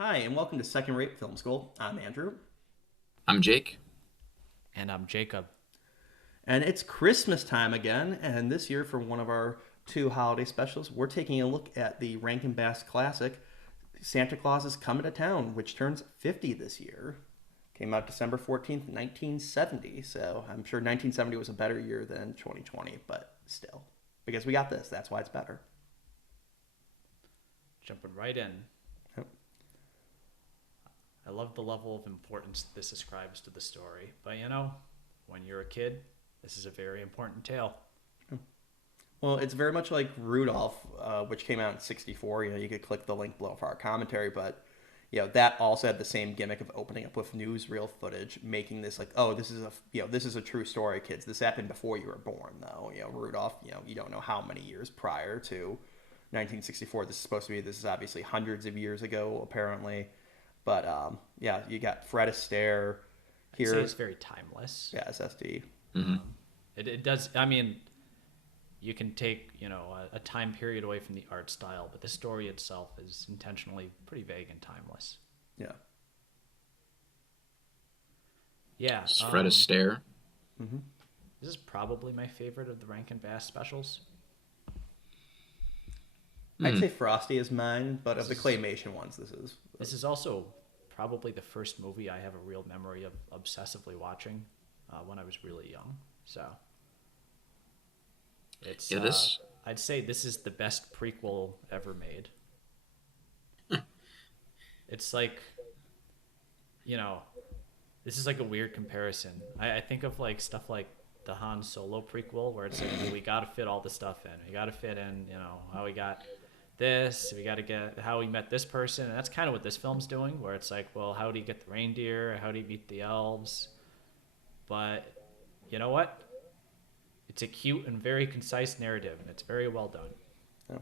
Hi, and welcome to Second Rate Film School. I'm Andrew, I'm Jake. And I'm Jacob. and it's Christmas time again. And this year, for one of our two holiday specials, we're taking a look at the Rankin Bass classic, Santa Claus is Coming to Town, which turns 50 this year. Came out December 14th, 1970. So I'm sure 1970 was a better year than 2020, but still. Because we got this, that's why it's better. Jumping right in. Yep. I love the level of importance this ascribes to the story. But when you're a kid, this is a very important tale. Well, it's very much like Rudolph, which came out in '64. You could click the link below for our commentary, but that also had the same gimmick of opening up with newsreel footage, making this like, oh, this is a true story, kids. This happened before you were born, though. Rudolph, you don't know how many years prior to 1964 this is obviously hundreds of years ago, apparently. But you got Fred Astaire I'd say here. it's very timeless. Yeah, SSD. Mm-hmm. It does. I mean, you can take a time period away from the art style, but the story itself is intentionally pretty vague and timeless. Yeah. Yeah. Fred Astaire. Mm-hmm. This is probably my favorite of the Rankin Bass specials. I'd say Frosty is mine, but of the claymation ones, this is. This is also probably the first movie I have a real memory of obsessively watching when I was really young. So it's This. I'd say this is the best prequel ever made. It's like, this is like a weird comparison. I think of like stuff like the Han Solo prequel, where it's like, well, we got to fit all the stuff in. We got to fit in, how we got this. We got to get how we met this person. And that's kind of what this film's doing, where it's like, well, how do you get the reindeer? How do you beat the elves? But you know what? It's a cute and very concise narrative, and it's very well done. Yeah.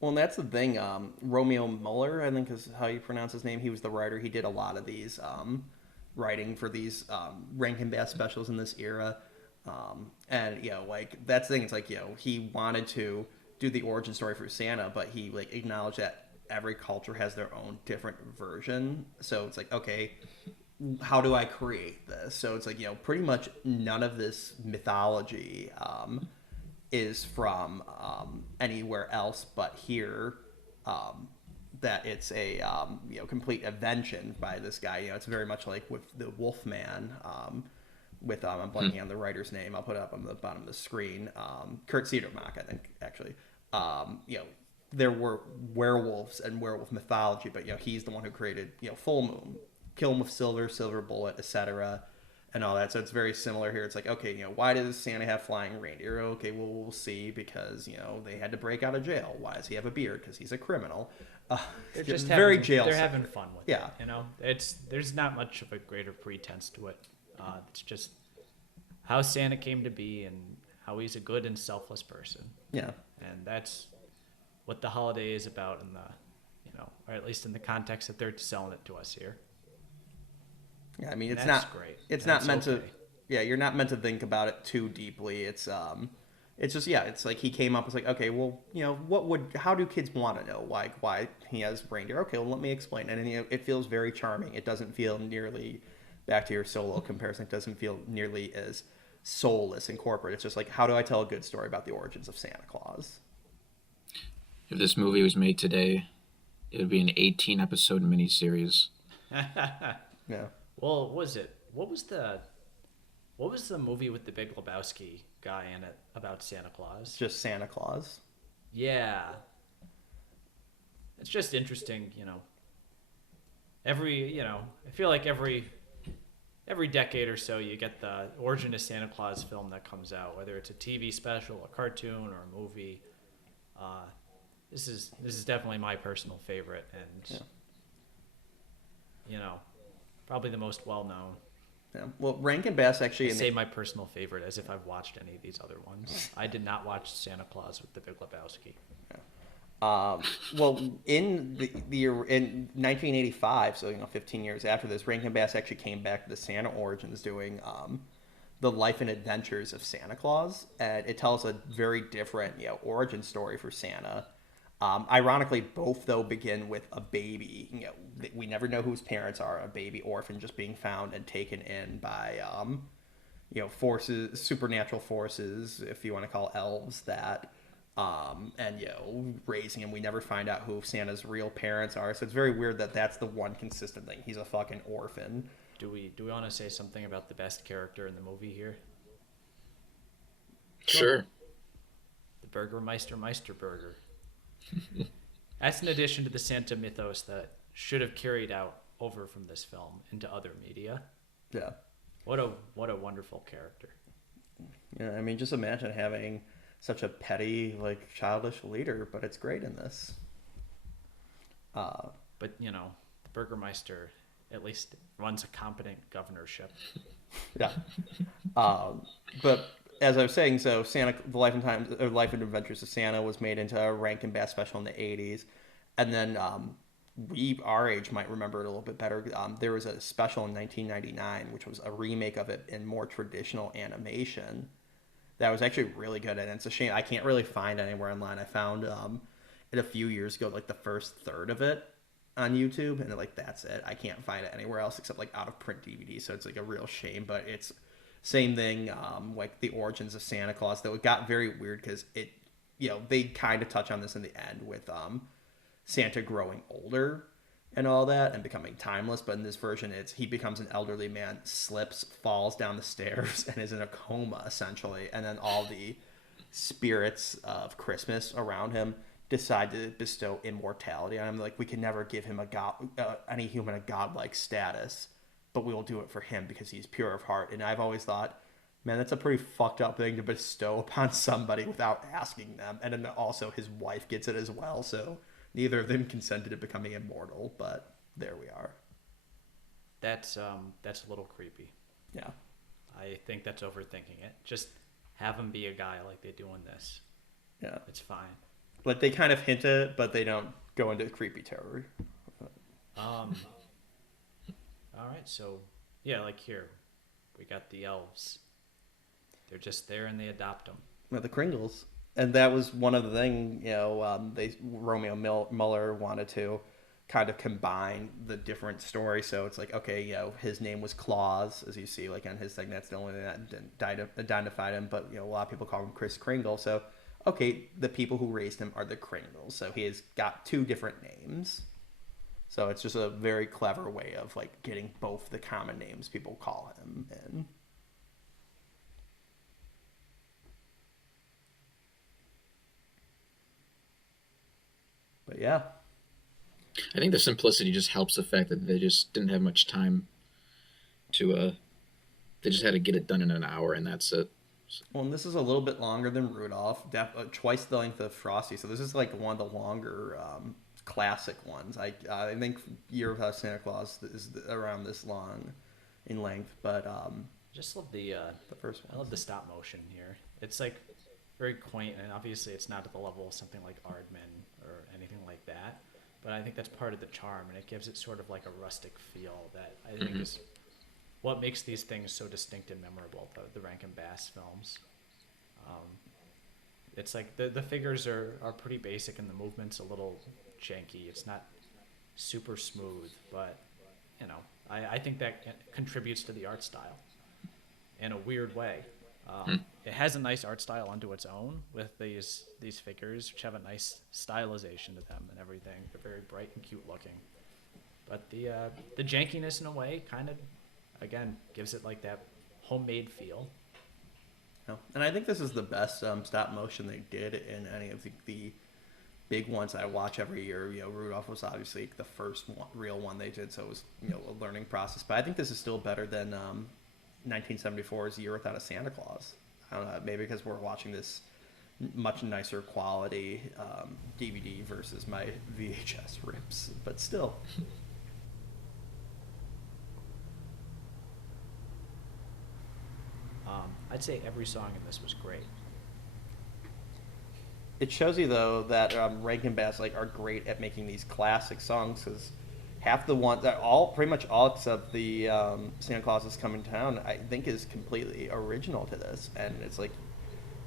Well, and that's the thing. Romeo Muller, I think is how you pronounce his name. He was the writer. He did a lot of these writing for these Rankin Bass specials in this era. And like that's the thing. It's like he wanted to do the origin story for Santa, but he like acknowledged that every culture has their own different version. So it's like, okay, how do I create this? So it's like, pretty much none of this mythology is from anywhere else but here. That it's a complete invention by this guy. It's very much like with the Wolfman. With I'm blanking on the writer's name. I'll put it up on the bottom of the screen. Kurt Cedermack, I think, actually. There were werewolves and werewolf mythology, but he's the one who created Full Moon, Kill 'Em with Silver, Silver Bullet, etc., and all that. So it's very similar here. It's like, okay, why does Santa have flying reindeer? Okay, well, we'll see, because they had to break out of jail. Why does he have a beard? Because he's a criminal. They're just very having, jail. They're having fun with Yeah. it. There's not much of a greater pretense to it. It's just how Santa came to be and how he's a good and selfless person. Yeah. And that's what the holiday is about in the, or at least in the context that they're selling it to us here. Yeah, I mean, And it's that's not great. It's That's not meant okay. to. Yeah, you're not meant to think about it too deeply. It's just it's like he came up with like, okay, well, how do kids want to know why he has reindeer? Okay, well, let me explain. And then, it feels very charming. It doesn't feel nearly, back to your Solo comparison, it doesn't feel nearly as soulless and corporate. It's just like, how do I tell a good story about the origins of Santa Claus? If this movie was made today, it would be an 18-episode miniseries. Yeah. Well, what was the movie with the Big Lebowski guy in it about Santa Claus? Just Santa Claus. Yeah. It's just interesting, I feel like every decade or so you get the origin of Santa Claus film that comes out, whether it's a TV special, a cartoon, or a movie. This is definitely my personal favorite, and probably the most well known. Yeah. Well, Rankin Bass actually. I say my personal favorite as if I've watched any of these other ones. I did not watch Santa Claus with the Big Lebowski. Well, in in 1985, so 15 years after this, Rankin Bass actually came back to the Santa origins, doing the life and adventures of Santa Claus, and it tells a very different origin story for Santa. Ironically, both though begin with a baby. We never know whose parents are. A baby orphan just being found and taken in by forces, supernatural forces, if you want to call elves that, and raising him. We never find out who Santa's real parents are. So it's very weird that that's the one consistent thing. He's a fucking orphan. Do we want to say something about the best character in the movie here? Sure. The Burgermeister Meisterburger. That's an addition to the Santa mythos that should have carried out over from this film into other media. Yeah. What a wonderful character. Yeah, I mean, just imagine having such a petty, like, childish leader, but it's great in this. But, the Burgermeister at least runs a competent governorship. Yeah. But as I was saying, so Santa, the Life and Adventures of Santa was made into a Rankin Bass special in the '80s, and then our age might remember it a little bit better. There was a special in 1999, which was a remake of it in more traditional animation. That was actually really good, and it's a shame I can't really find anywhere online. I found it a few years ago, like the first third of it on YouTube, and like that's it. I can't find it anywhere else except like out of print DVD. So it's like a real shame, but it's same thing. Like the origins of Santa Claus, though it got very weird because it, they kind of touch on this in the end with Santa growing older and all that and becoming timeless. But in this version, he becomes an elderly man, slips, falls down the stairs, and is in a coma essentially. And then all the spirits of Christmas around him decide to bestow immortality on him. Like, we can never give him any human a godlike status, but we will do it for him because he's pure of heart. And I've always thought, man, that's a pretty fucked up thing to bestow upon somebody without asking them. And then also his wife gets it as well. So neither of them consented to becoming immortal, but there we are. That's a little creepy. Yeah. I think that's overthinking it. Just have him be a guy like they do in this. Yeah. It's fine. Like, they kind of hint at it, but they don't go into creepy terror. All right, so yeah, like here, we got the elves. They're just there and they adopt them. Well, the Kringles. And that was one of the things, Muller wanted to kind of combine the different stories. So it's like, okay, his name was Claus, as you see, like on his thing. That's the only thing that identified him. But, a lot of people call him Kris Kringle. So, okay, the people who raised him are the Kringles. So he has got two different names. So it's just a very clever way of, like, getting both the common names people call him in. But yeah. I think the simplicity just helps the fact that they just didn't have much time to they just had to get it done in an hour and that's it. Well, and this is a little bit longer than Rudolph, twice the length of Frosty. So this is like one of the longer classic ones. I think Year Without Santa Claus is around this long in length, but just love the first one. I love the stop motion here. It's like very quaint, and obviously it's not at the level of something like Aardman or anything like that. But I think that's part of the charm, and it gives it sort of like a rustic feel that I think is what makes these things so distinct and memorable. The Rankin Bass films. It's like the figures are pretty basic, and the movement's a little janky. It's not super smooth, but I think that contributes to the art style in a weird way. It has a nice art style unto its own with these figures, which have a nice stylization to them and everything. They're very bright and cute looking. But the jankiness in a way kind of, again, gives it like that homemade feel. And I think this is the best stop motion they did in any of the big ones I watch every year. Rudolph was obviously the first real one they did, so it was a learning process. But I think this is still better than 1974's Year Without a Santa Claus. I don't know, maybe because we're watching this much nicer quality DVD versus my VHS rips, but still. I'd say every song in this was great. It shows you, though, that Rankin Bass are great at making these classic songs, because half the ones, pretty much all except the Santa Claus is Coming to Town, I think is completely original to this. And it's like,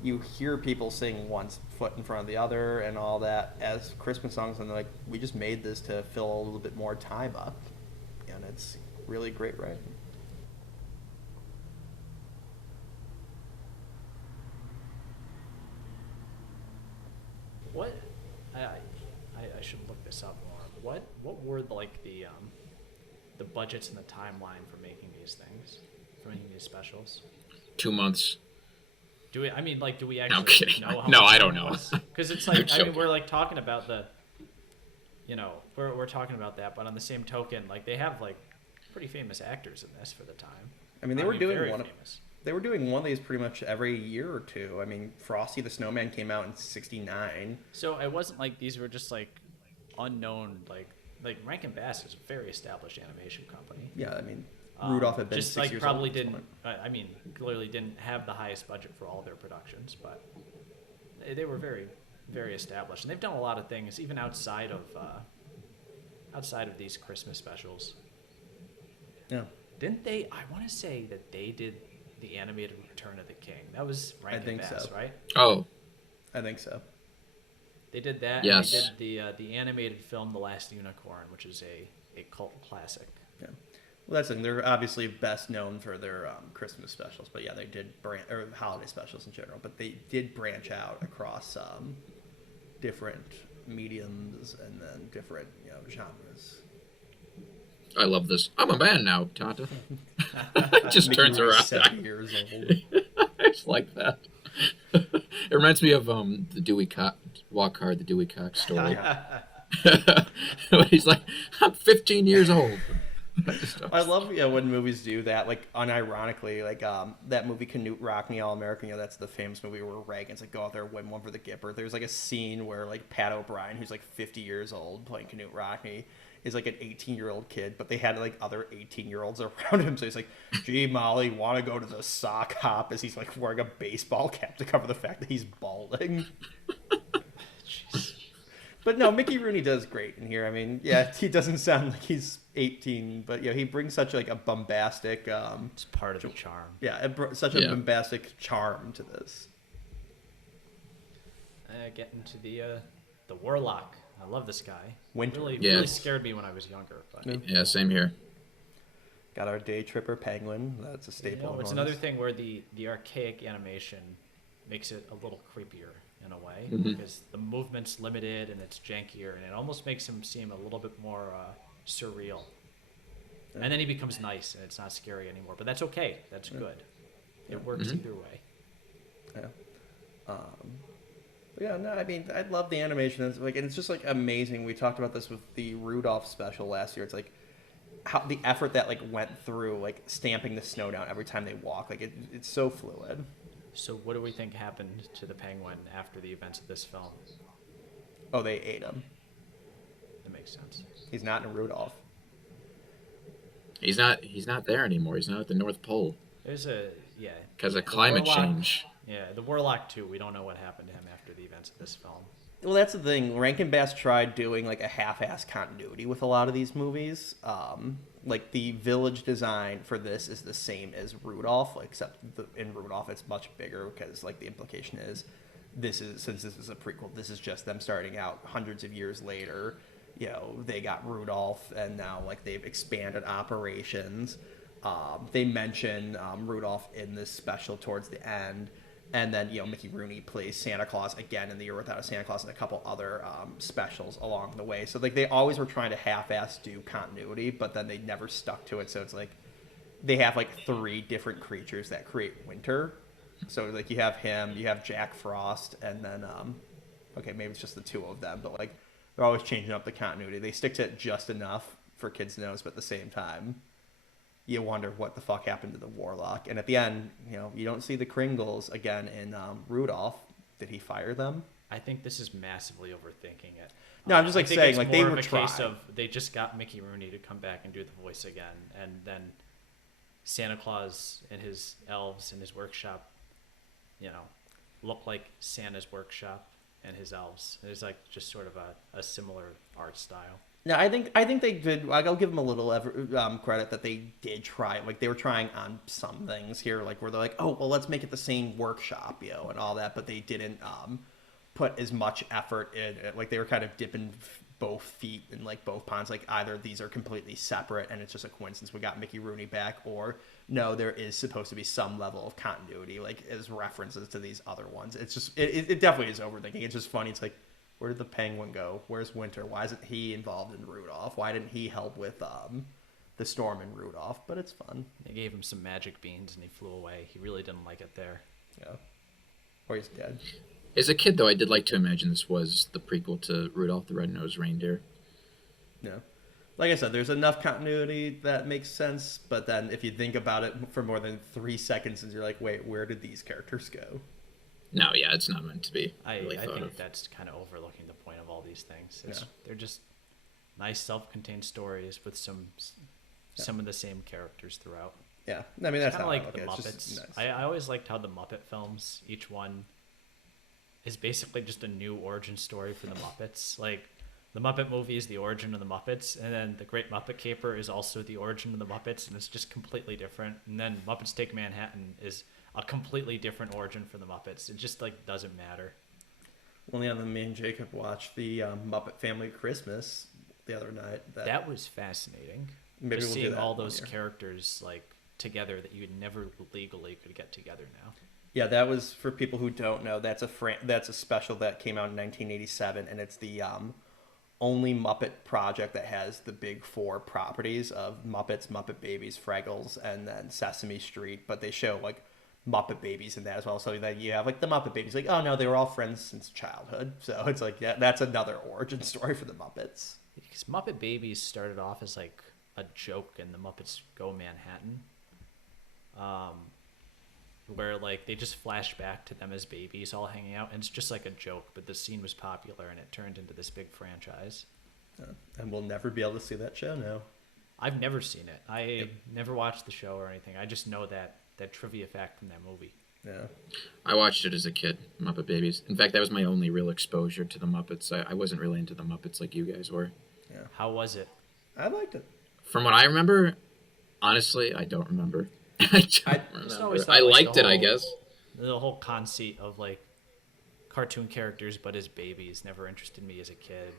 you hear people sing one foot in front of the other and all that as Christmas songs, and they're like, we just made this to fill a little bit more time up, and it's really great writing. What? I should look this up more. What were the budgets and the timeline for making these things, for making these specials? 2 months. Do we? I mean, like, do we No, actually I'm kidding. know how No, much I don't time it know. was? Because it's I'm like, I mean, joking. we're like talking about we're talking about that, but on the same token, like they have like pretty famous actors in this for the time. I mean, they were doing very one. famous. They were doing one of these pretty much every year or two. I mean, Frosty the Snowman came out in '69. So it wasn't like these were just like unknown, like Rankin Bass is a very established animation company. Yeah, I mean, Rudolph had been just 6 like years probably old at this didn't. I mean, clearly didn't have the highest budget for all their productions, but they were very, very established, and they've done a lot of things even outside of these Christmas specials. Yeah, Didn't they? I want to say that they did the animated Return of the King. That was Rankin think Bass, so. right? Oh, I think so. They did that. Yes. And they did the animated film The Last Unicorn, which is a cult classic. Yeah. Well, that's the thing. They're obviously best known for their Christmas specials, but yeah, they did or holiday specials in general. But they did branch out across different mediums and then different genres. I love this. I'm a man now, Tata. Just Mickey turns Rooney's around. 7 years old. I just like that. It reminds me of the Dewey Cox Walk Hard, the Dewey Cox story. When he's like, I'm 15 years old. I love when movies do that, like unironically, like that movie Canute Rock Me All American. That's the famous movie where Reagan's like go out there and win one for the Gipper. There's like a scene where like Pat O'Brien, who's like 50 years old playing Canute Rock Me, is like an 18-year-old kid, but they had like other 18-year-olds around him. So he's like, "Gee, Molly, want to go to the sock hop?" As he's like wearing a baseball cap to cover the fact that he's balding. But no, Mickey Rooney does great in here. I mean, yeah, he doesn't sound like he's 18, but he brings such like a bombastic, It's part of the charm. such a bombastic charm to this. Getting to the Warlock. I love this guy. Winter. Really scared me when I was younger. But Yeah, same here. Got our day tripper penguin. That's a staple. it's another thing where the archaic animation makes it a little creepier in a way because the movement's limited and it's jankier, and it almost makes him seem a little bit more surreal. Yeah. And then he becomes nice and it's not scary anymore, but that's okay. That's good. It works either way. Yeah. Yeah, no, I mean, I love the animation. It's like, and it's just like amazing. We talked about this with the Rudolph special last year. It's like how the effort that like went through like stamping the snow down every time they walk. Like it's so fluid. So what do we think happened to the penguin after the events of this film? Oh, they ate him. That makes sense. He's not in Rudolph. He's not there anymore. He's not at the North Pole. There's because of climate Warlock, change. Yeah, the Warlock too. We don't know what happened to him after the events of this film. Well, that's the thing. Rankin Bass tried doing like a half-ass continuity with a lot of these movies. Like the village design for this is the same as Rudolph, except in Rudolph it's much bigger because like the implication is since this is a prequel, this is just them starting out hundreds of years later. They got Rudolph, and now like they've expanded operations. They mention Rudolph in this special towards the end. And then, Mickey Rooney plays Santa Claus again in The Year Without a Santa Claus and a couple other specials along the way. So, like, they always were trying to half-ass do continuity, but then they never stuck to it. So it's like they have, like, 3 different creatures that create winter. So, like, you have him, you have Jack Frost, and then, okay, maybe it's just the 2 of them. But, like, they're always changing up the continuity. They stick to it just enough for kids to notice, but at the same time, you wonder what the fuck happened to the Warlock. And at the end, you don't see the Kringles again in Rudolph. Did he fire them? I think this is massively overthinking it. No, I'm just like saying, like they were a trying. Case of they just got Mickey Rooney to come back and do the voice again, and then Santa Claus and his elves in his workshop, look like Santa's workshop and his elves. It's like just sort of a similar art style. No, I think they did. Like, I'll give them a little credit that they did try. Like they were trying on some things here, like where they're like, oh well, let's make it the same workshop, and all that. But they didn't put as much effort in it. Like they were kind of dipping both feet in like both ponds. Like either these are completely separate and it's just a coincidence we got Mickey Rooney back, or no, there is supposed to be some level of continuity, like as references to these other ones. It's just it definitely is overthinking. It's just funny. It's like, where did the penguin go? Where's Winter? Why isn't he involved in Rudolph? Why didn't he help with the storm in Rudolph? But it's fun. They gave him some magic beans and he flew away. He really didn't like it there. Yeah. Or he's dead. As a kid, though, I did like to imagine this was the prequel to Rudolph the Red-Nosed Reindeer. Yeah. Like I said, there's enough continuity that makes sense, but then if you think about it for more than 3 seconds, and you're like, wait, where did these characters go? No, yeah, it's not meant to be. I thought think of. that's kind of overlooking the point of all these things. Yeah. They're just nice self-contained stories with some of the same characters throughout. Yeah. I mean, that's Kind not of like the It's Muppets. just nice. I always liked how the Muppet films, each one is basically just a new origin story for the Muppets. Like the Muppet movie is the origin of the Muppets, and then the Great Muppet Caper is also the origin of the Muppets, and it's just completely different. And then Muppets Take Manhattan is a completely different origin for the Muppets. It just like doesn't matter. Well, yeah, then me and Jacob watched the Muppet Family Christmas the other night. That was fascinating. Maybe Just we'll do seeing that all one those year. characters like together that you never legally could get together now. Yeah, that was, for people who don't know, that's a special that came out in 1987, and it's the only Muppet project that has the big four properties of Muppets, Muppet Babies, Fraggles, and then Sesame Street. But they show like Muppet Babies in that as well, so that you have like the Muppet Babies, like, oh no, they were all friends since childhood. So it's like, yeah, that's another origin story for the Muppets. Because Muppet Babies started off as like a joke in the Muppets Go Manhattan, where like they just flash back to them as babies all hanging out, and it's just like a joke, but the scene was popular and it turned into this big franchise. And we'll never be able to see that show now. I've never seen it. I never watched the show or anything. I just know that trivia fact from that movie. Yeah. I watched it as a kid, Muppet Babies. In fact, that was my only real exposure to the Muppets. I wasn't really into the Muppets like you guys were. Yeah. How was it? I liked it. From what I remember, honestly, I don't remember. I just don't always remember. thought, I like, liked the it, I whole- guess. The whole conceit of like cartoon characters but as babies never interested me as a kid.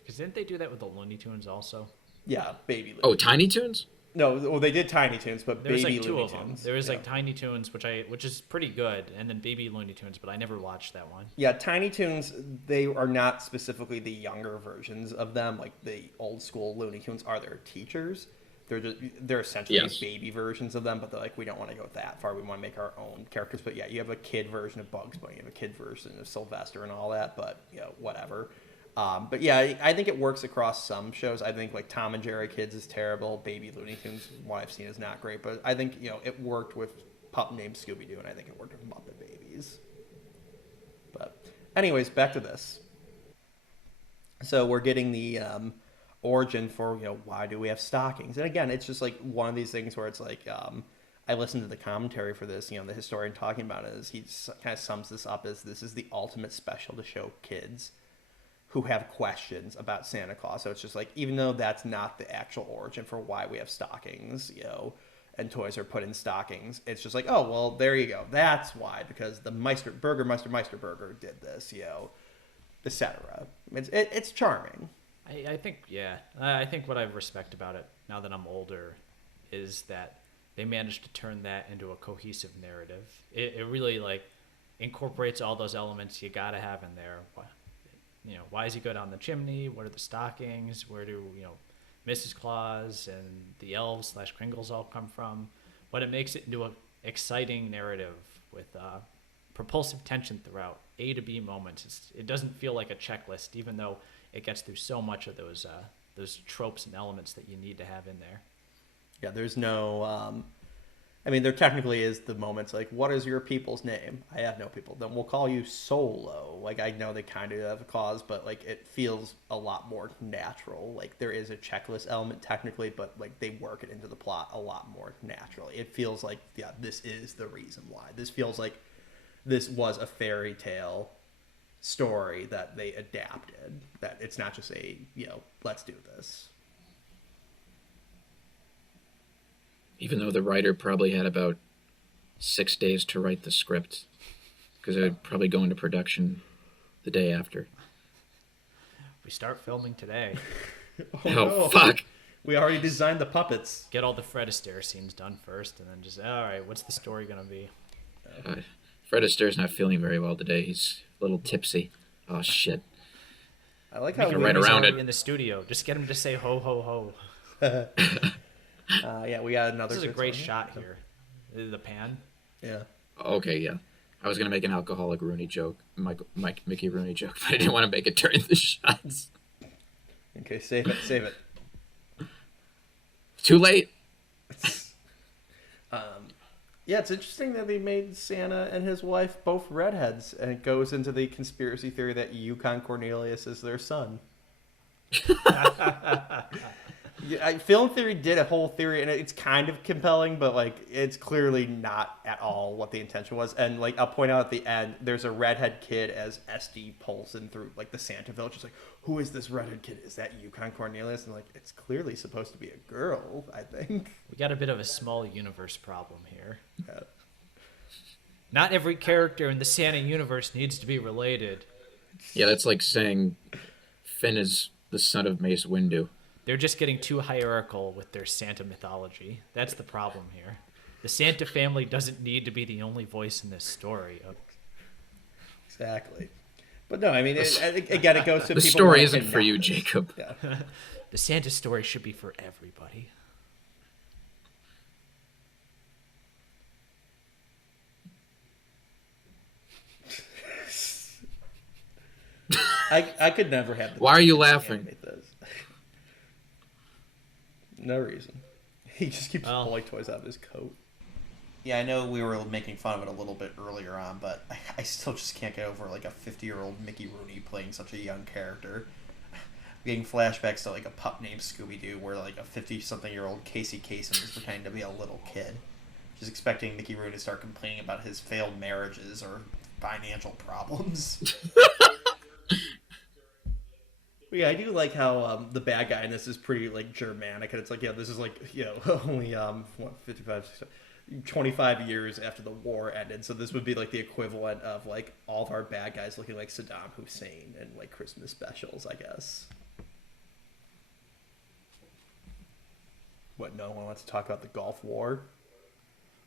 Because didn't they do that with the Looney Tunes also? Yeah, Baby Looney. Oh, Tiny Toons? No, well, they did Tiny Toons, but There was Baby like two Looney of them. Tunes. There was Yeah. like Tiny Toons, which is pretty good, and then Baby Looney Tunes, but I never watched that one. Yeah, Tiny Toons, they are not specifically the younger versions of them. Like the old school Looney Tunes are their teachers. They're essentially Yes. baby versions of them, but they're like, we don't want to go that far. We want to make our own characters. But yeah, you have a kid version of Bugs Bunny, you have a kid version of Sylvester and all that. But whatever. But yeah, I think it works across some shows. I think like Tom and Jerry Kids is terrible. Baby Looney Tunes, what I've seen, is not great. But I think it worked with Pup Named Scooby Doo, and I think it worked with Muppet Babies. But anyways, back to this. So we're getting the origin for why do we have stockings, and again, it's just like one of these things where it's like I listened to the commentary for this. The historian talking about it is he kind of sums this up as this is the ultimate special to show kids who have questions about Santa Claus. So it's just like, even though that's not the actual origin for why we have stockings, and toys are put in stockings, it's just like, oh well, there you go. That's why, because the Meister Burger did this, etc. It's charming. I think, yeah. I think what I respect about it now that I'm older is that they managed to turn that into a cohesive narrative. It really like incorporates all those elements you gotta have in there. Why does he go down the chimney? What are the stockings? Where do Mrs. Claus and the elves / Kringles all come from? But it makes it into an exciting narrative with propulsive tension throughout, A to B moments. It doesn't feel like a checklist, even though it gets through so much of those tropes and elements that you need to have in there. Yeah, there's no. There technically is the moments like, what is your people's name? I have no people. Then we'll call you Solo. Like, I know they kind of have a cause, but like it feels a lot more natural. Like there is a checklist element technically, but like they work it into the plot a lot more naturally. It feels like, yeah, this is the reason why. This feels like this was a fairy tale story that they adapted. That it's not just a, let's do this. Even though the writer probably had about 6 days to write the script, because it would probably go into production the day after. We start filming today. Oh, no. Fuck! We already designed the puppets. Get all the Fred Astaire scenes done first, and then just, all right, what's the story going to be? Fred Astaire's not feeling very well today. He's a little tipsy. Oh, shit. I like how right around it. In the studio. Just get him to say ho, ho, ho. yeah, we got another. This is a great shot here. The pan. Yeah. Okay, yeah. I was going to make an alcoholic Rooney joke, Mickey Rooney joke, but I didn't want to make it during the shots. Okay, save it. Too late. Yeah, it's interesting that they made Santa and his wife both redheads, and it goes into the conspiracy theory that Yukon Cornelius is their son. Film Theory did a whole theory, and it's kind of compelling, but like it's clearly not at all what the intention was. And like I'll point out at the end, there's a redhead kid as SD pulls in through like the Santa village. It's like, who is this redhead kid? Is that Yukon Cornelius? And like it's clearly supposed to be a girl, I think. We got a bit of a small universe problem here. Yeah. Not every character in the Santa universe needs to be related. Yeah, that's like saying Finn is the son of Mace Windu. They're just getting too hierarchical with their Santa mythology. That's the problem here. The Santa family doesn't need to be the only voice in this story. Exactly. But no, I mean, again, it goes to the people story who isn't can for you, notice. Jacob. Yeah. The Santa story should be for everybody. I could never have. Why are you laughing? No reason. He just keeps pulling toys out of his coat. Yeah, I know we were making fun of it a little bit earlier on, but I still just can't get over like a 50-year-old Mickey Rooney playing such a young character. Getting flashbacks to like a pup named Scooby-Doo where like a 50-something-year-old Casey Kasem is pretending to be a little kid. Just expecting Mickey Rooney to start complaining about his failed marriages or financial problems. Yeah, I do like how the bad guy in this is pretty like Germanic, and it's like, yeah, this is like, only 25 years after the war ended, so this would be like the equivalent of like all of our bad guys looking like Saddam Hussein and like Christmas specials, I guess. What? No one wants to talk about the Gulf War?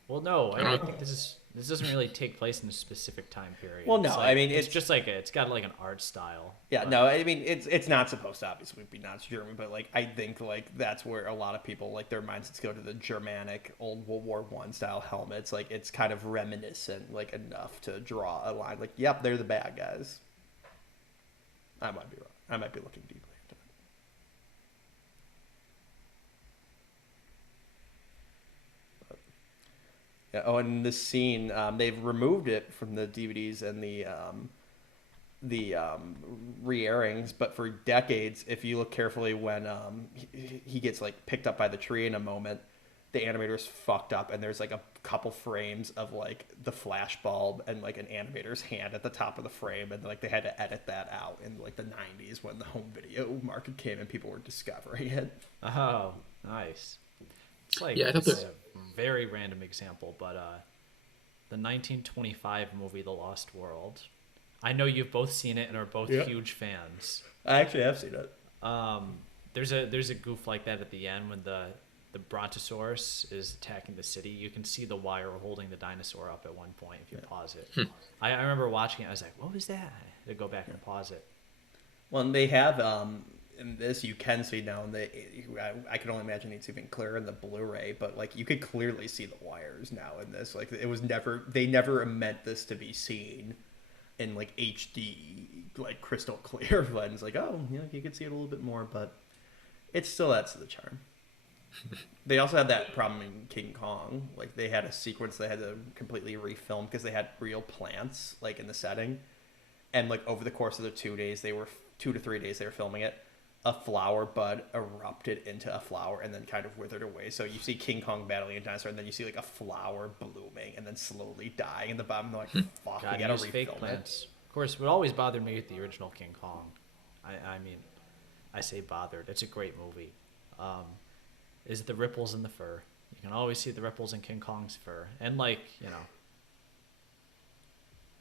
Well, no, I think this doesn't really take place in a specific time period. Well, no, like, I mean it's just like it's got like an art style. Yeah, but... no, I mean it's not supposed to obviously be Nazi German, but like I think like that's where a lot of people like their mindsets go to the Germanic old World War I style helmets. Like it's kind of reminiscent, like enough to draw a line. Like, yep, they're the bad guys. I might be wrong. I might be looking deeply into it. Yeah, oh, and this scene, they've removed it from the DVDs and the re-airings, but for decades, if you look carefully, when he gets like picked up by the tree in a moment, the animator's fucked up, and there's like a couple frames of like the flash bulb and like an animator's hand at the top of the frame, and like they had to edit that out in like the 90s when the home video market came and people were discovering it. Oh, nice. It's like it's a very random example, but the 1925 movie The Lost World. I know you've both seen it and are both huge fans. I actually have seen it. There's a goof like that at the end when the Brontosaurus is attacking the city. You can see the wire holding the dinosaur up at one point if you pause it. I remember watching it. I was like, what was that? I had to go back and pause it. Well, and they have in this you can see now, and I can only imagine it's even clearer in the Blu-ray, but like you could clearly see the wires now in this. Like they never meant this to be seen in like HD, like crystal clear lens. Like, oh, yeah, you could see it a little bit more, but it still adds to the charm. They also had that problem in King Kong. Like they had a sequence they had to completely refilm because they had real plants like in the setting, and like over the course of the 2 days, 2 to 3 days they were filming it, a flower bud erupted into a flower and then kind of withered away. So you see King Kong battling a dinosaur, and then you see like a flower blooming and then slowly dying in the bottom. And they're like, fuck, we gotta use fake refilm it. plants. Of course, what always bothered me with the original King Kong, I mean, I say bothered. It's a great movie. Is the ripples in the fur. You can always see the ripples in King Kong's fur, and like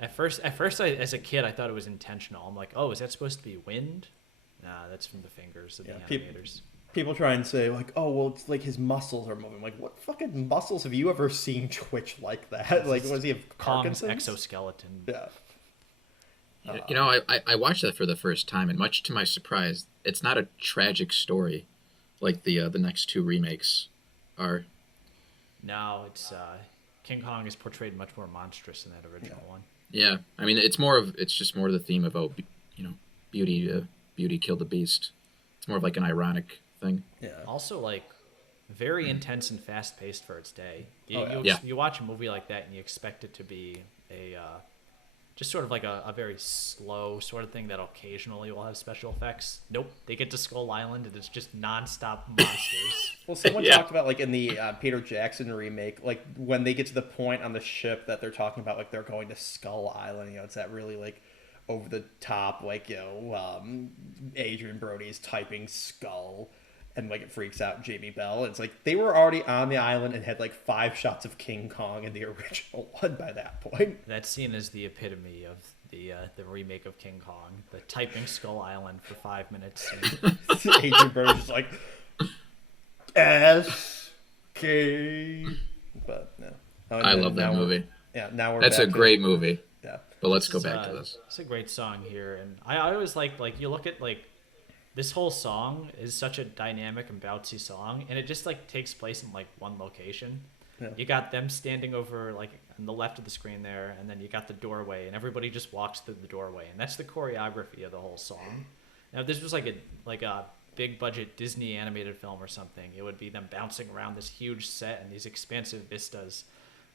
at first, as a kid, I thought it was intentional. I'm like, oh, is that supposed to be wind? Nah, that's from the fingers of the animators. People try and say, like, oh, well, it's like his muscles are moving. Like, what fucking muscles have you ever seen twitch like that? Like, was he have Kong's Parkinson's? exoskeleton. Yeah. I watched that for the first time, and much to my surprise, it's not a tragic story like the next two remakes are. No, it's King Kong is portrayed much more monstrous than that original one. Yeah, I mean, it's just more the theme of beauty killed the beast. It's more of like an ironic thing. Yeah. Also, like, very intense and fast paced for its day. Yeah. You watch a movie like that and you expect it to be a just sort of like a very slow sort of thing that occasionally will have special effects. Nope, they get to Skull Island and it's just nonstop monsters. Well, someone talked about, like, in the Peter Jackson remake, like, when they get to the point on the ship that they're talking about, like, they're going to Skull Island, it's that really, like, over the top, like, Adrian Brody's typing skull, and, like, it freaks out Jamie Bell. It's like they were already on the island and had, like, 5 shots of King Kong in the original one by that point. That scene is the epitome of the remake of King Kong. The typing Skull Island for 5 minutes. Adrian Brody's just like, S-K... But, no. I love that movie. Yeah, now we're That's back a great movie. Yeah. But let's go back to this. It's a great song here, and I always like you look at, like, this whole song is such a dynamic and bouncy song, and it just, like, takes place in, like, one location. Yeah. You got them standing over, like, on the left of the screen there, and then you got the doorway, and everybody just walks through the doorway, and that's the choreography of the whole song. Now, if this was like a big budget Disney animated film or something, it would be them bouncing around this huge set and these expansive vistas.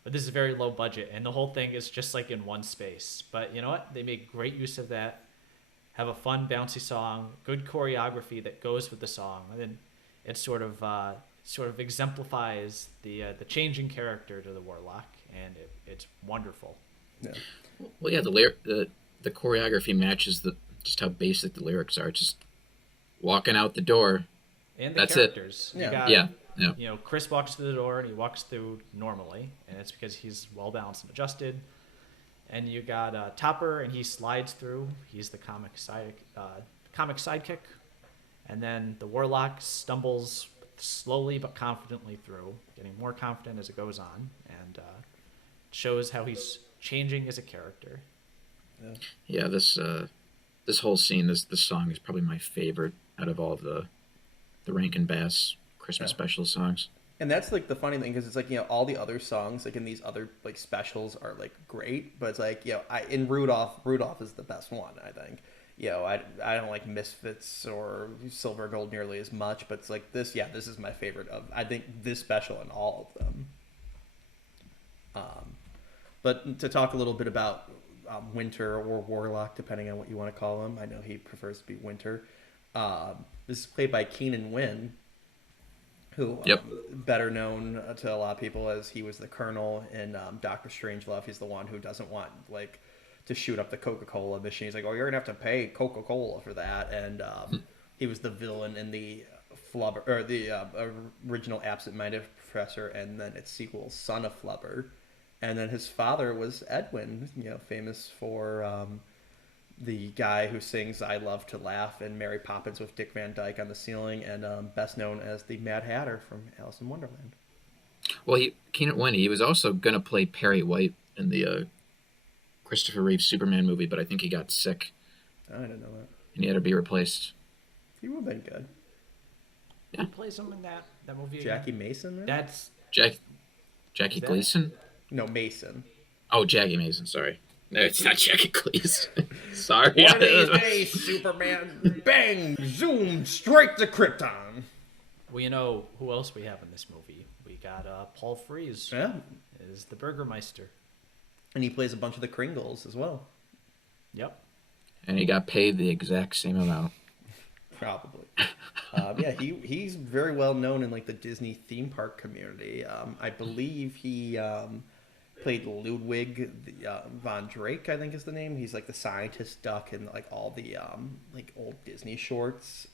But this is very low budget, and the whole thing is just like in one space. But you know what? They make great use of that. Have a fun, bouncy song, good choreography that goes with the song, and then it sort of exemplifies the changing character to the warlock, and it's wonderful. Yeah. Well, yeah, the choreography matches just how basic the lyrics are. Just walking out the door. And the that's characters. it. Yeah. Yeah. Chris walks through the door and he walks through normally, and it's because he's well balanced and adjusted. And you got Topper, and he slides through. He's the comic sidekick. And then the warlock stumbles slowly but confidently through, getting more confident as it goes on, and shows how he's changing as a character. Yeah, this whole scene, this song is probably my favorite out of all of the Rankin Bass Christmas Special songs. And that's, like, the funny thing, because it's like, all the other songs, like, in these other, like, specials are, like, great, but it's like, in Rudolph is the best one, I think. I don't like Misfits or Silver Gold nearly as much, but it's like this is my favorite of, I think, this special and all of them. But to talk a little bit about Winter or Warlock, depending on what you want to call him, I know he prefers to be Winter. This is played by Keenan Wynn, who better known to a lot of people as he was the Colonel in Doctor Strangelove. He's the one who doesn't want, like, to shoot up the Coca-Cola machine. He's like, oh, you're gonna have to pay Coca-Cola for that. And he was the villain in the Flubber, or the original Absent-Minded Professor, and then its sequel, Son of Flubber. And then his father was Edwin, famous for the guy who sings "I Love to Laugh" and "Mary Poppins" with Dick Van Dyke on the ceiling, and best known as the Mad Hatter from Alice in Wonderland. Well, Keenan Wynn, he was also gonna play Perry White in the Christopher Reeve Superman movie, but I think he got sick. I didn't know that. And he had to be replaced. He would have been good. Yeah. Who plays him in that movie? Jackie Mason, right? That's Jackie Gleason? No, Mason. Oh, Jackie Mason, sorry. No, it's not Jackie Gleason. Sorry. One of these days, Superman, bang, zoom, straight to Krypton. Well, who else we have in this movie? We got Paul Frees. Yeah. Is the Burgermeister. And he plays a bunch of the Kringles as well. Yep. And he got paid the exact same amount. Probably. He's very well known in, like, the Disney theme park community. I believe he played Ludwig von Drake, I think is the name. He's like the scientist duck in like all the like old Disney shorts.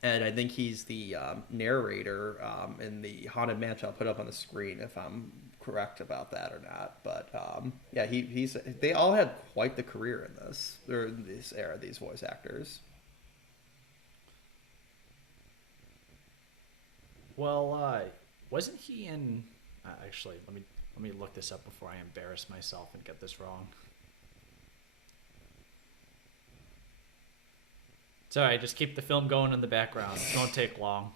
And I think he's the narrator in the Haunted Mansion. I'll put up on the screen if I'm correct about that or not. But yeah, he's they all had quite the career in this or in this era. These voice actors. Well, wasn't he in? Actually, let me look this up before I embarrass myself and get this wrong. Sorry, just keep the film going in the background. It won't take long.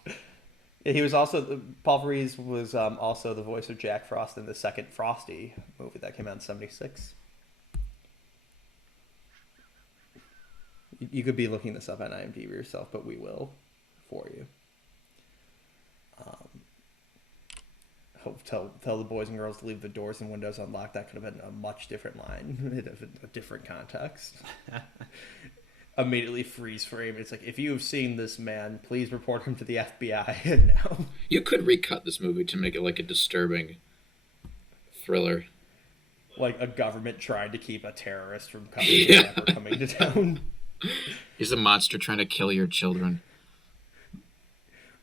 Yeah, he was also Paul Frees was also the voice of Jack Frost in the second Frosty movie that came out in '76. You could be looking this up on IMDb yourself, but we will for you. Hope tell the boys and girls to leave the doors and windows unlocked. That could have been a much different line, a different context. Immediately freeze frame. It's like, if you have seen this man, please report him to the FBI. And now You could recut this movie to make it like a disturbing thriller. like a government trying to keep a terrorist from coming, Yeah. ever coming to town. He's a monster trying to kill your children.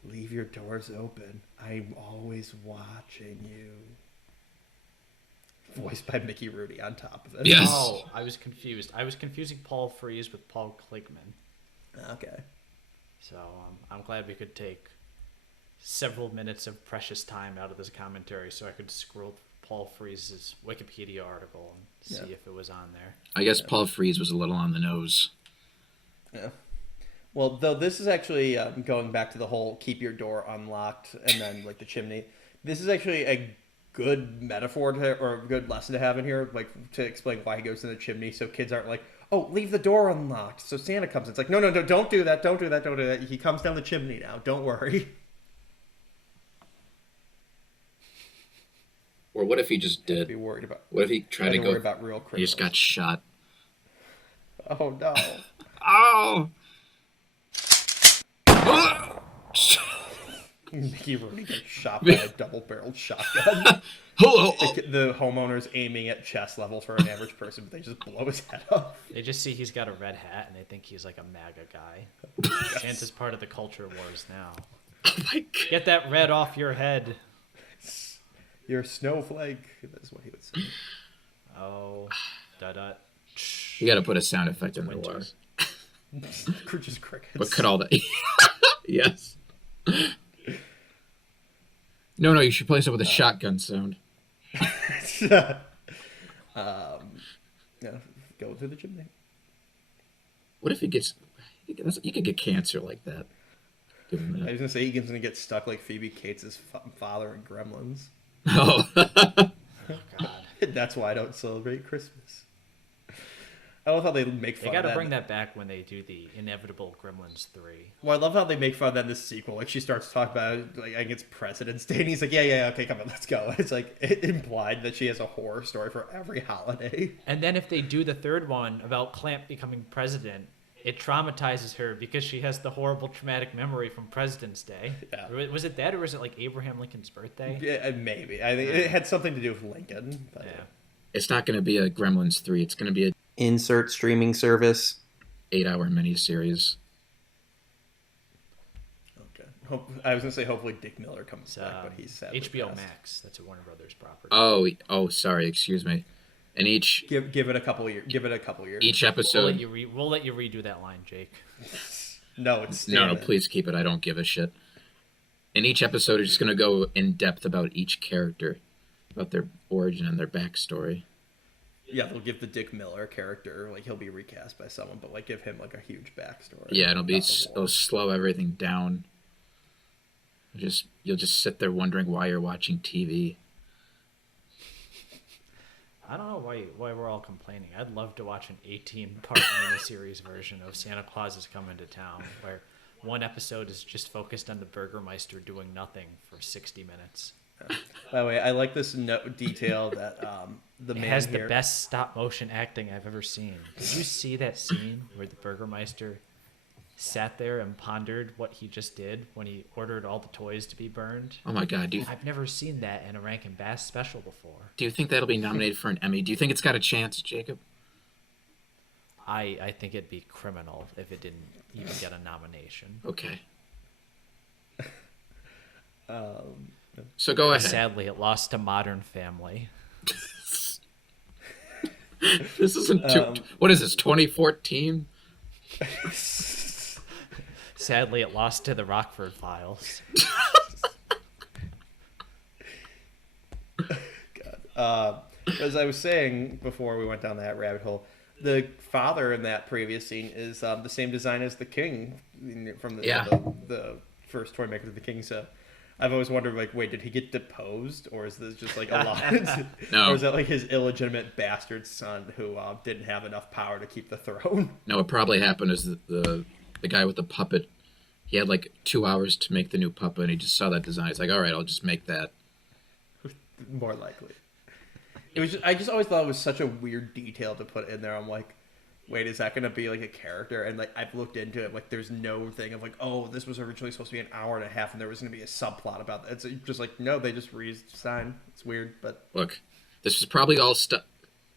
Leave your doors open. I'm always watching you. Voiced by Mickey Rooney on top of it. Yes. Oh, I was confused. I was confusing Paul Frees with Paul Kligman. Okay. So I'm glad we could take several minutes of precious time out of this commentary so I could scroll Paul Frees' Wikipedia article and see if it was on there. I guess Paul Frees was a little on the nose. Yeah. Well, though this is actually going back to the whole keep your door unlocked and then like the chimney. This is actually a good metaphor or a good lesson to have in here, like to explain why he goes in the chimney, so kids aren't like, oh, leave the door unlocked. So Santa comes. It's like, no, don't do that, don't do that, don't do that. He comes down the chimney now. Don't worry. Or what if he just did? Be worried about. What if he tried to go? Worry about real criminals. He just got shot. Oh no. Oh! Mickey Rooney gets shot by a double-barreled shotgun. Hello. The homeowner's aiming at chest level for an average person, but they just blow his head off. They just see he's got a red hat and they think he's like a MAGA guy. Santa's part of the culture wars now. Oh my God. Get that red off your head. You're a snowflake. That's what he would say. Oh, da. You got to put a sound effect in there. Winters. Just crickets. But cut all that. Yes. No, you should place it with a shotgun sound. Yeah, go through the chimney. What if he gets? You could get cancer like that. Doing I that. was gonna say Egan's gonna get stuck like Phoebe Cates' father in Gremlins. Oh. God. That's why I don't celebrate Christmas. I love how they make fun They got of to that. bring that back when they do the inevitable Gremlins 3. Well, I love how they make fun of that in this sequel. Like, she starts talking about it, like, I think it's President's Day, and he's like, yeah, okay, come on, let's go. It's like, it implied that she has a horror story for every holiday. And then if they do the third one about Clamp becoming president, it traumatizes her because she has the horrible traumatic memory from President's Day. Yeah. Was it that, or was it like Abraham Lincoln's birthday? Yeah, maybe. I think it had something to do with Lincoln. But Yeah. It's not going to be a Gremlins 3. It's going to be a Insert streaming service. 8-hour miniseries. Okay. I was going to say hopefully Dick Miller comes It's back, but he's sadly HBO passed. Max. That's a Warner Brothers property. Oh, sorry, excuse me. And each Give it a couple years. Give it a couple years. each We'll episode. let you redo that line, Jake. No, it's No, please keep it. I don't give a shit. And each episode is just going to go in depth about each character, about their origin and their backstory. Yeah, they'll give the Dick Miller character, like, he'll be recast by someone, but, like, give him, like, a huge backstory. Yeah, it'll about slow everything down. You'll just sit there wondering why you're watching TV. I don't know why we're all complaining. I'd love to watch an 18-part miniseries version of Santa Claus is Coming to Town, where one episode is just focused on the Burgermeister doing nothing for 60 minutes. By the way, I like this detail that the It man has here... the best stop-motion acting I've ever seen. Did you see that scene where the Burgermeister sat there and pondered what he just did when he ordered all the toys to be burned. Oh my God, I've never seen that in a Rankin Bass special before. do you think that'll be nominated for an Emmy? Do you think it's got a chance, Jacob? I think it'd be criminal if it didn't even get a nomination. Okay. So go ahead. Sadly, it lost to Modern Family. This isn't what is this, 2014? Sadly, it lost to the Rockford Files. As I was saying before we went down that rabbit hole, the father in that previous scene is the same design as the king from the first toy maker of the king. So I've always wondered, like, wait, did he get deposed, or is this just like a lot? No. Or is that like his illegitimate bastard son who didn't have enough power to keep the throne? No, what probably happened is the guy with the puppet, he had like 2 hours to make the new puppet, and he just saw that design. He's like, all right, I'll just make that. More likely. It was. I just always thought it was such a weird detail to put in there. I'm like, wait, is that going to be like a character? And like, I've looked into it. Like, there's no thing of like, oh, this was originally supposed to be an hour and a half, and there was going to be a subplot about that. It's just like, no, they just redesigned. It's weird, but Look, this was probably all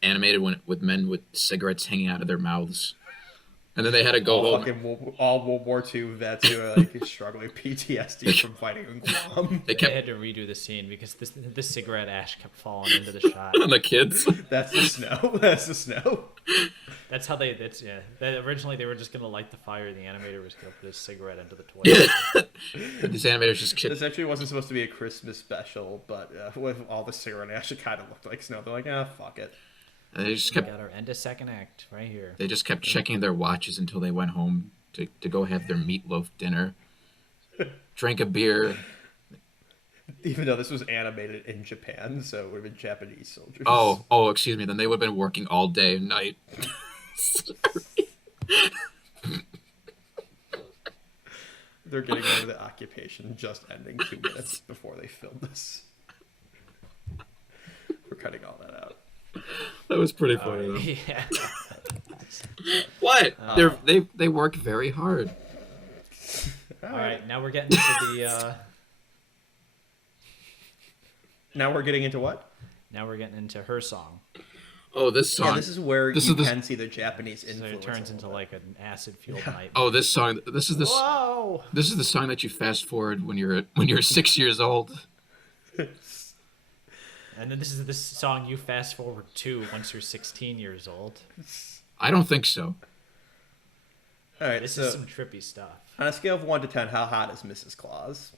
animated with men with cigarettes hanging out of their mouths. And then they had to go all home. fucking all World War II vets who are like struggling with PTSD from fighting in Guam. They They kept had to redo the scene because this cigarette ash kept falling into the shot. on the kids. That's the snow. That's the snow. That's how they. That's yeah. Originally, they were just gonna light the fire. The animator was gonna put his cigarette into the toilet. These animators just kept. This actually wasn't supposed to be a Christmas special, but with all the cigarette ash, it kind of looked like snow. They're like, ah, fuck it. They just We kept. got our end of second act right here. They just kept checking their watches until they went home to go have their meatloaf dinner. Drank a beer. Even though this was animated in Japan, so it would have been Japanese soldiers. Oh, excuse me. Then they would have been working all day and night. They're getting over the occupation just ending 2 minutes before they filmed this. We're cutting all that out. That was pretty funny though. Yeah. What? They work very hard. All right, now we're getting to the. Now we're getting into what? Now we're getting into her song. Oh, this song. Yeah, this is where This you is the- can see the Japanese So influence. it turns a into little like an acid-fueled night. Oh, this song. This is Whoa! This is the song that you fast forward when you're 6 years old. And then this is this song you fast forward to once you're 16 years old. I don't think so. bit. All right, This so is some trippy stuff. on a scale of 1 to 10, how hot is Mrs. Claus?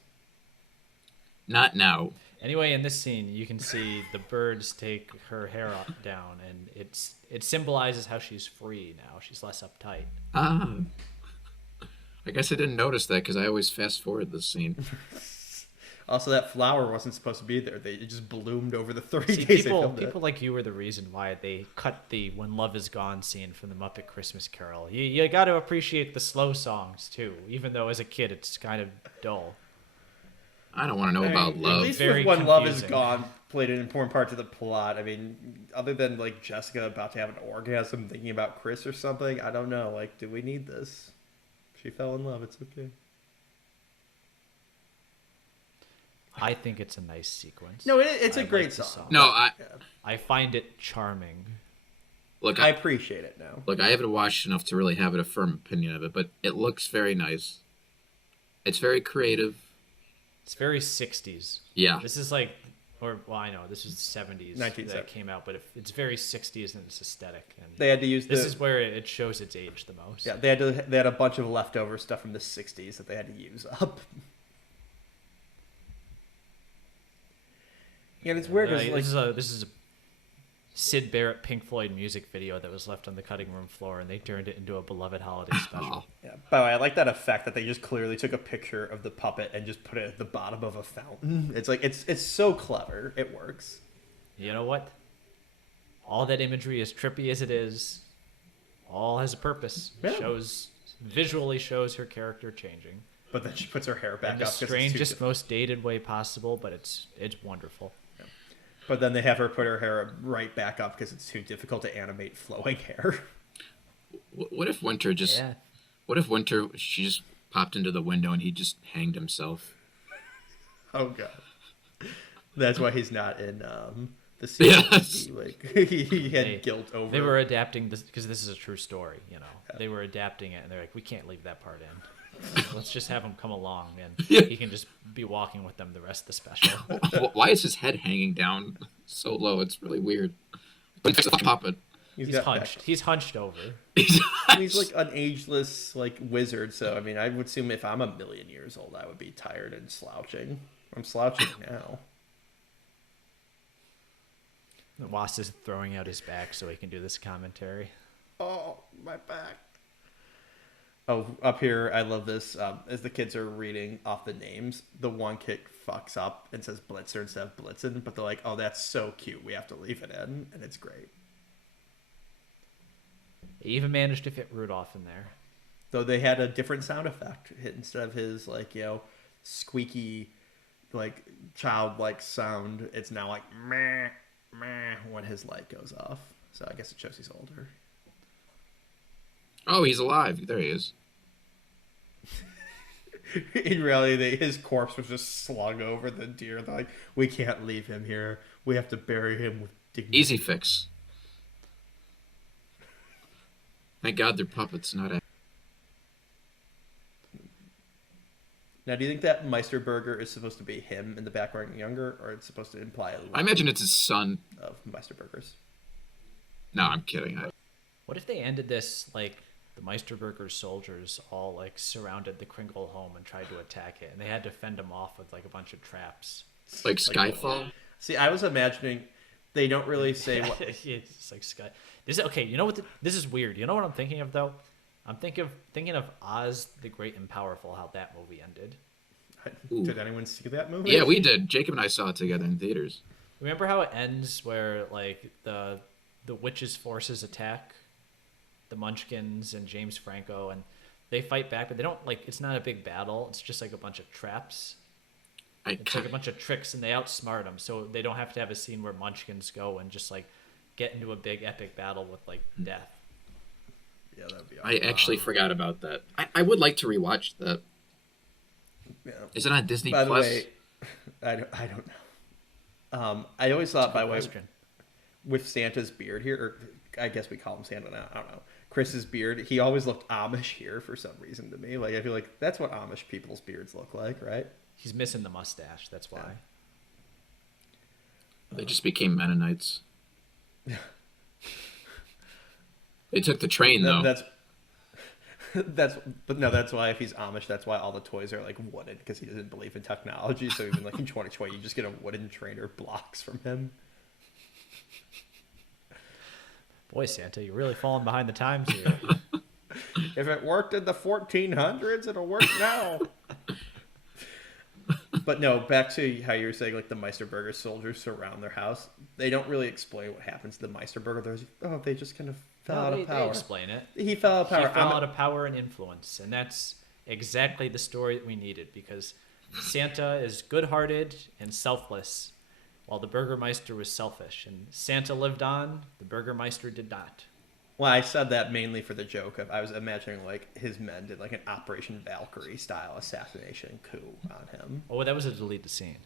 Not now. Anyway, in this scene, you can see the birds take her hair down, and it symbolizes how she's free now. She's less uptight. Ah. I guess I didn't notice that because I always fast forward this scene. Also, that flower wasn't supposed to be there. It just bloomed over the 30 See, days they filmed people it. like you are the reason why they cut the "When Love Is Gone" scene from the Muppet Christmas Carol. You got to appreciate the slow songs too, even though as a kid it's kind of dull. I don't want to know about At love. least Very with When Love Is confusing. Gone played an important part to the plot. I mean, other than like Jessica about to have an orgasm thinking about Chris or something, I don't know. Like, do we need this? She fell in love. It's okay. I think it's a nice sequence. No, it's I a like great the song. No, I find it charming. look. I appreciate it now. Look, I haven't watched enough to really have a firm opinion of it, but it looks very nice. It's very creative. It's very 60s. Yeah. This is like, or well, I know this was the 70s 1970s. that came out, but it's very 60s in its aesthetic. And They had to use this is where it shows its age the most. yeah, they had a bunch of leftover stuff from the 60s that they had to use up. Yeah, and it's weird because like this is a Sid Barrett Pink Floyd music video that was left on the cutting room floor, and they turned it into a beloved holiday special. Oh, yeah. By the way, I like that effect that they just clearly took a picture of the puppet and just put it at the bottom of a fountain. It's like it's so clever. It works. You know what? All that imagery, as trippy as it is, all has a purpose. Yeah. Visually shows her character changing But then she puts her hair back in the up. 'cause it's too strangest, most dated way possible, but it's wonderful. But then they have her put her hair right back up because it's too difficult to animate flowing hair. what if Winter just? Yeah. What if Winter, she just popped into the window and he just hanged himself? Oh god. That's why he's not in the sequel. Yes. He had They, guilt over. they were adapting this because this is a true story. They were adapting it, and they're like, we can't leave that part in. Let's just have him come along, and Yeah. he can just be walking with them the rest of the special. Why is his head hanging down so low? It's really weird. But it's a puppet. He's got hunched. back. He's hunched over. He's like an ageless like wizard. So I mean, I would assume if I'm a million years old, I would be tired and slouching. I'm slouching now. Wasp is throwing out his back so he can do this commentary. Oh, my back. Oh, up here, I love this. As the kids are reading off the names, the one kid fucks up and says Blitzer instead of Blitzen, but they're like, oh, that's so cute. We have to leave it in, and it's great. He even managed to fit Rudolph in there. Though they had a different sound effect instead of his, squeaky, childlike sound. It's now like, meh, meh, when his light goes off. So I guess it shows he's older. Oh, he's alive. There he is. In reality, his corpse was just slung over the deer. They're like, we can't leave him here. We have to bury him with dignity. Easy fix. Thank God they're puppets, not. Now, do you think that Meisterburger is supposed to be him in the background younger, or it's supposed to imply a I imagine it's his son. of Meisterburgers? No, I'm kidding. What if they ended this like the Meisterburger soldiers all like surrounded the Kringle home and tried to attack it, and they had to fend them off with like a bunch of traps? Like Skyfall. See, I was imagining they don't really say what. It's like Sky. This is okay. You know what? This is weird. You know what I'm thinking of though? I'm thinking of Oz the Great and Powerful. How that movie ended. Ooh. Did anyone see that movie? Yeah, we did. Jacob and I saw it together in theaters. Remember how it ends where like the witches' forces attack the Munchkins and James Franco, and they fight back, but they don't like. It's not a big battle. It's just like a bunch of traps. It's like a bunch of tricks, and they outsmart them, so they don't have to have a scene where Munchkins go and just like get into a big epic battle with like death. Yeah, that'd be I awesome. actually forgot about that. I would like to rewatch that. Yeah. Is it on Disney By the Plus? way, I don't know. I always thought, by the way, Question. with Santa's beard here, or I guess we call him Santa now, I don't know. Chris's beard, he always looked Amish here for some reason to me. Like, I feel like that's what Amish people's beards look like, right? He's missing the mustache. That's why. They just became Mennonites. They took the train though. That's why if he's Amish, that's why all the toys are like wooden, because he doesn't believe in technology. So even like in 2020, you just get a wooden train or blocks from him. Boy, Santa, you're really falling behind the times here. If it worked in the 1400s, it'll work now. But no, back to how you were saying, like the Meisterburger soldiers surround their house. They don't really explain what happens to the Meisterburger. They just kind of fell out of They power. explain it. He fell out of power. He fell out of power and influence, and that's exactly the story that we needed, because Santa is good-hearted and selfless, while the Burgermeister was selfish. And Santa lived on, the Burgermeister did not. Well, I said that mainly for the joke of I was imagining like his men did like an Operation Valkyrie style assassination coup on him. Oh, that was a deleted scene.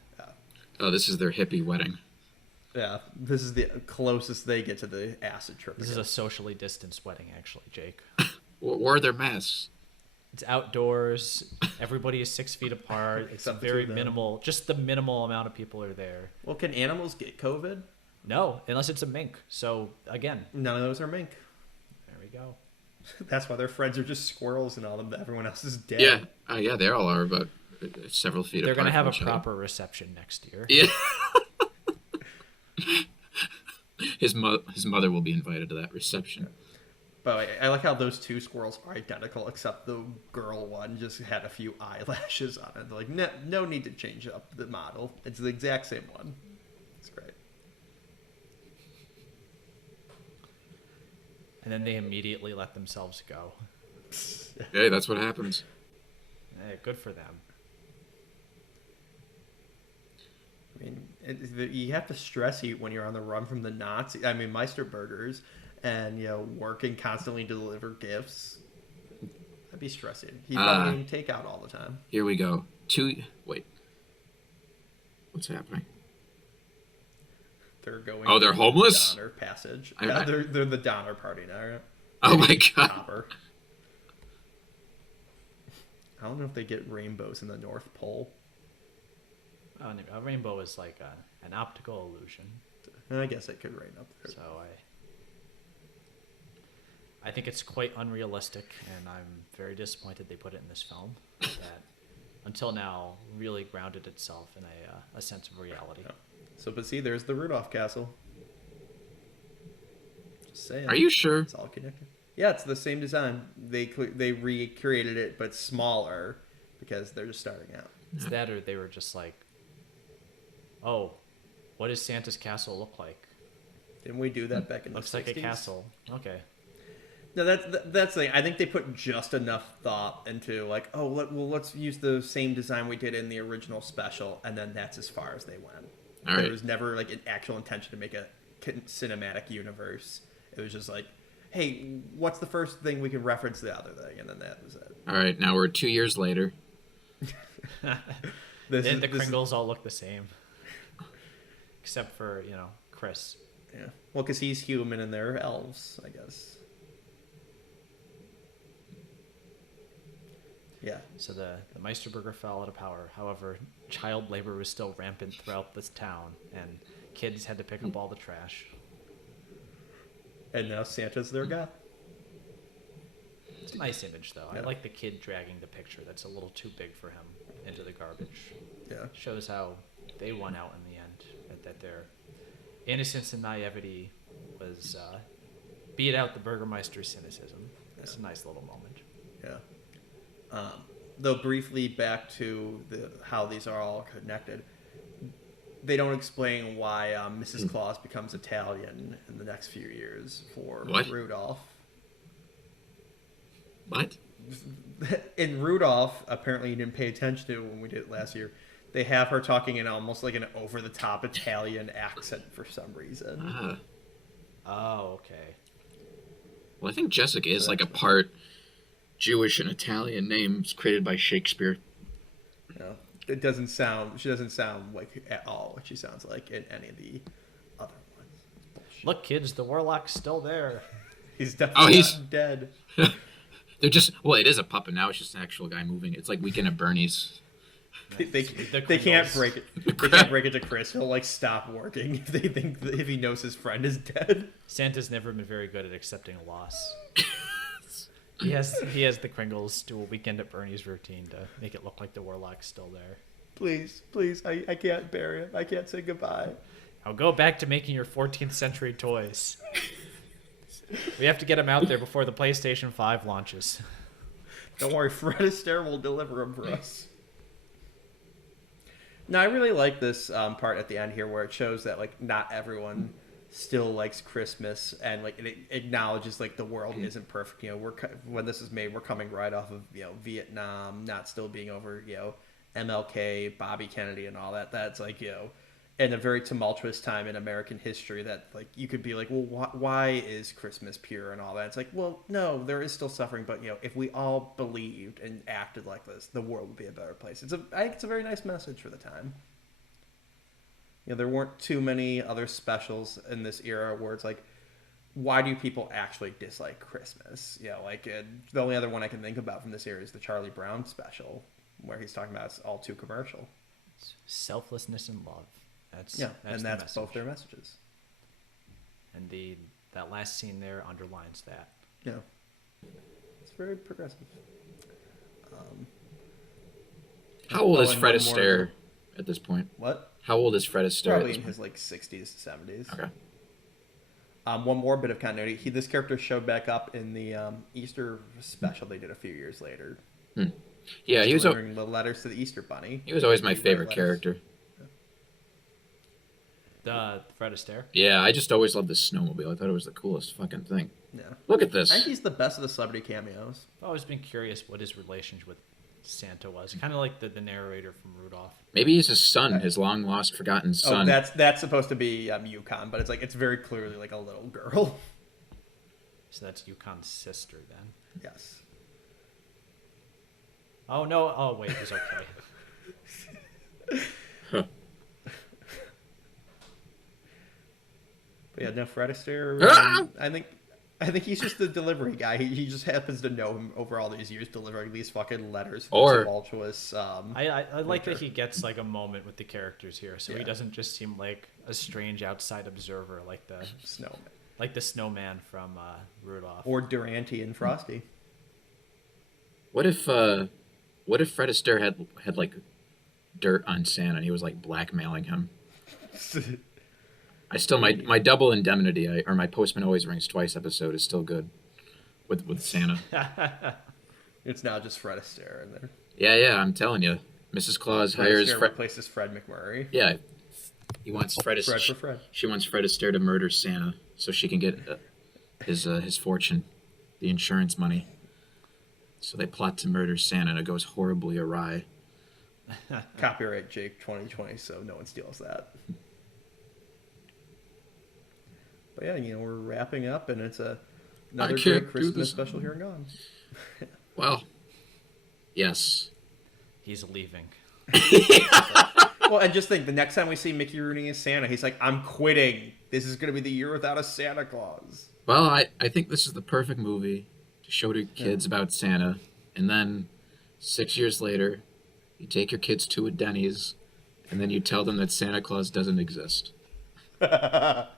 Oh, this is their hippie wedding. Yeah, this is the closest they get to the acid trip. This is again. a socially distanced wedding, actually, Jake. Wore their masks. It's outdoors. Everybody is 6 feet apart. It's Except the very two of them. minimal. Just the minimal amount of people are there. Well, can animals get COVID? No, unless it's a mink. So, again, None of those are mink. there we go. That's why their friends are just squirrels and all of them. Everyone else is dead. Yeah, yeah, they all are, but several feet They're apart. going to have a from each other. proper reception next year. Yeah. His mother will be invited to that reception. But I like how those two squirrels are identical, except the girl one just had a few eyelashes on it. They're like, no need to change up the model. It's the exact same one. It's great. And then they immediately let themselves go. Hey, that's what happens. Good for them. I mean, you have to stress eat when you're on the run from the Nazis. I mean, Meisterburgers, and working constantly to deliver gifts. I That'd be stressing. He's probably eating takeout all the time. Here we go. Wait. What's happening? They're going. Oh, they're homeless? Donner Passage. Yeah, they're the Donner Party now. Right? Oh my god. Copper. I don't know if they get rainbows in the North Pole. Oh, a rainbow is like an optical illusion. I guess it could rain up there. So I think it's quite unrealistic, and I'm very disappointed they put it in this film that, until now, really grounded itself in a sense of reality. Yeah. So, but see, there's the Rudolph Castle. Just saying. Are you sure? It's all connected. Yeah, it's the same design. They recreated it, but smaller, because they're just starting out. It's that, or they were just like, oh, what does Santa's castle look like? Didn't we do that back in the 60s? Looks like a castle. Okay. No, that's the thing. I think they put just enough thought into like, oh, let's use the same design we did in the original special, and then that's as far as they went. All right. There was never like an actual intention to make a cinematic universe. It was just like, hey, what's the first thing we can reference the other thing, and then that was it. All right, now we're 2 years later. The Kringles all look the same, except for Chris. Yeah, well, because he's human and they're elves, I guess. Yeah. So the Meisterburger fell out of power. However, child labor was still rampant throughout this town, and kids had to pick up all the trash. And now Santa's their guy. It's a nice image, though. Yeah. I like the kid dragging the picture that's a little too big for him into the garbage. Yeah. Shows how they won out in the end, that their innocence and naivety was beat out the Burgermeister's cynicism. It's a nice little moment. Yeah. Though briefly back to how these are all connected, they don't explain why Mrs. Claus becomes Italian in the next few years for Rudolph. What? In Rudolph, apparently you didn't pay attention to when we did it last year. They have her talking in almost like an over-the-top Italian accent for some reason. Oh, okay. Well, I think Jessica is like a part Jewish and Italian names created by Shakespeare. Yeah. She doesn't sound like at all what she sounds like in any of the other ones. Bullshit. Look, kids, the warlock's still there. He's definitely not dead. They're just, well, it is a puppet now. It's just an actual guy moving. It's like Weekend at Bernie's. They can't break it. They can't break it to Chris. He'll like stop working if they think if he knows his friend is dead. Santa's never been very good at accepting a loss. He has the Kringles do a Weekend at Bernie's routine to make it look like the warlock's still there. Please, I can't bury him. I can't say goodbye. I'll go back to making your 14th century toys. We have to get him out there before the PlayStation 5 launches. Don't worry, Fred Astaire will deliver him for us. No, I really like this part at the end here where it shows that like not everyone still likes Christmas, and like it acknowledges like the world isn't perfect. When this is made, we're coming right off of Vietnam not still being over. MLK, Bobby Kennedy, and all that. That's like in a very tumultuous time in American history that like you could be like, well, why is Christmas pure and all that? It's like, well, no, there is still suffering, but if we all believed and acted like this, the world would be a better place. I think it's a very nice message for the time. There weren't too many other specials in this era where it's like, why do people actually dislike Christmas? The only other one I can think about from this era is the Charlie Brown special, where he's talking about it's all too commercial. It's selflessness and love. That's both their messages. And that last scene there underlines that. Yeah, it's very progressive. How old is Fred Astaire at this point? What? How old is Fred Astaire? Probably in his like 60s to 70s. Okay. One more bit of continuity. This character showed back up in the Easter special they did a few years later. Yeah, he was delivering the letters to the Easter Bunny. He was always my favorite character. The Fred Astaire? Yeah, I just always loved the snowmobile. I thought it was the coolest fucking thing. Yeah. Look at this. I think he's the best of the celebrity cameos. I've always been curious what his relationship with Santa was. Kind of like the narrator from Rudolph. Maybe he's his son, his long lost, forgotten son. Oh, that's supposed to be Yukon, but it's very clearly like a little girl. So that's Yukon's sister then. Yes. Oh no! Oh wait, he's okay. Huh. But yeah, no, Fred Astaire. Ah! I think he's just the delivery guy. He just happens to know him over all these years, delivering these fucking letters. Or- tumultuous. I like that winter. he gets like a moment with the characters here, so he Yeah. doesn't just seem like a strange outside observer like Snowman the snowman from Rudolph. or Durante and Frosty. What if Fred Astaire had like dirt on Santa and he was like blackmailing him? I still my double indemnity or my Postman Always Rings Twice episode is still good with Santa. It's not just Fred Astaire in there. Yeah, I'm telling you, Mrs. Claus Fred hires Astaire Fred. replaces Fred McMurray. Yeah, he wants Fred. Fred for Fred. She wants Fred Astaire to murder Santa so she can get his fortune, the insurance money. So they plot to murder Santa, and it goes horribly awry. Copyright Jake 2020, so no one steals that. But yeah, we're wrapping up, and it's another can't great do Christmas this. special here and gone. Well, yes. He's leaving. Well, and just think, the next time we see Mickey Rooney as Santa, he's like, I'm quitting. This is going to be the year without a Santa Claus. Well, I think this is the perfect movie to show to kids about Santa, and then 6 years later, you take your kids to a Denny's, and then you tell them that Santa Claus doesn't exist. That's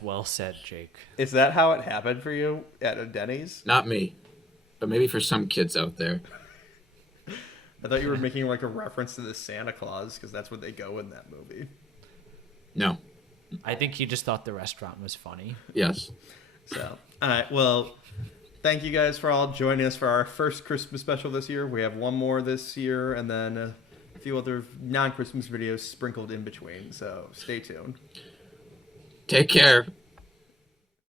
well said, Jake. Is that how it happened for you at a Denny's? Not me, but maybe for some kids out there. I thought you were making like a reference to the Santa Claus, because that's where they go in that movie. No. I think he just thought the restaurant was funny. Yes. So, all right. Well, thank you guys for all joining us for our first Christmas special this year. We have one more this year, and then a few other non-Christmas videos sprinkled in between. So stay tuned. Take care.